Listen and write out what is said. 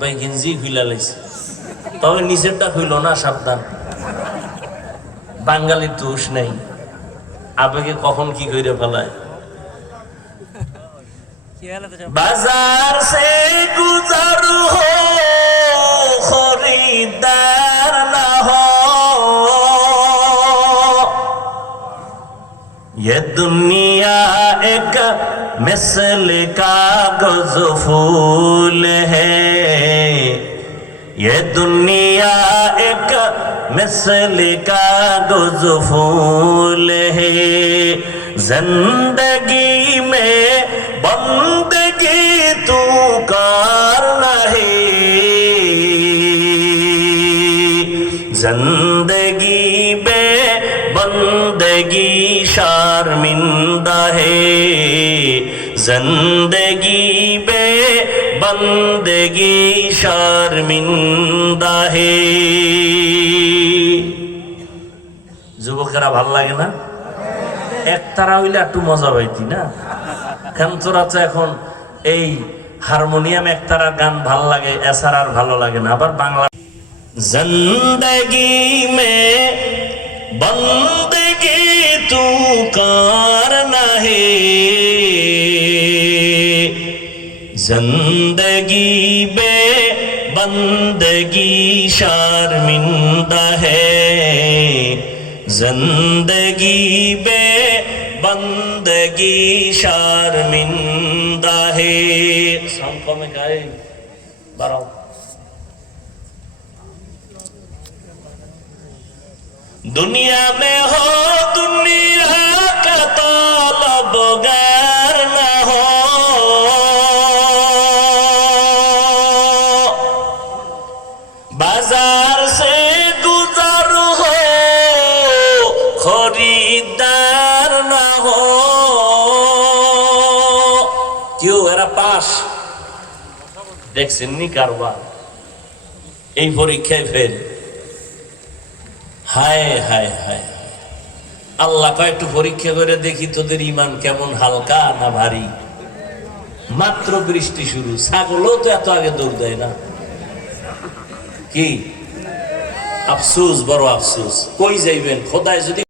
ভাই গেঞ্জি খুইলা লাইছে, তবে নিচেরটা খুইল না, সাবধান। বাঙালির দোষ নেই, আবেগে কখন কি করে ফেলায়। বাজার সে গুজর হো খরিদার না হো, ये दुनिया एक मिसल कागज फूल है, ये दुनिया एक मिसल कागज फूल है, जिंदगी में बंदगी तू कर नहीं, जिंदगी में बंदगी शर्मिंदा है, जिंदगी बे बंदगी शर्मिंदा है। যুবকেরা ভাল লাগে না? একতারা হইলে একটু মজা পাইতি না? কেন তোরা তো এখন এই হারমোনিয়াম একতারা গান ভাল লাগে, এছাড়া আর ভালো লাগে না। আবার বাংলা জিন্দেগি মে बंदगी तू कार नहीं, जिंदगी बे बंदगी शर्मिंदा है, जिंदगी बे बंदगी शर्मिंदा है। संको में गाए बाराओ दुनिया में हो दुनिया का तलबगार न हो, बाजार से गुजर हो खरीदार न हो। क्यों एरा पास देखছেন নি কারবার, এই পরীক্ষায় ফেল। হায় হায় হায়, আল্লাহ কয় একটু পরীক্ষা করে দেখি তোদের ইমান কেমন হালকা না ভারী। মাত্র বৃষ্টি শুরু, ছাগলও তো এত আগে দৌড় দেয় না। কি আফসোস, বড় আফসোস। কই যাইবেন খোদায় যদি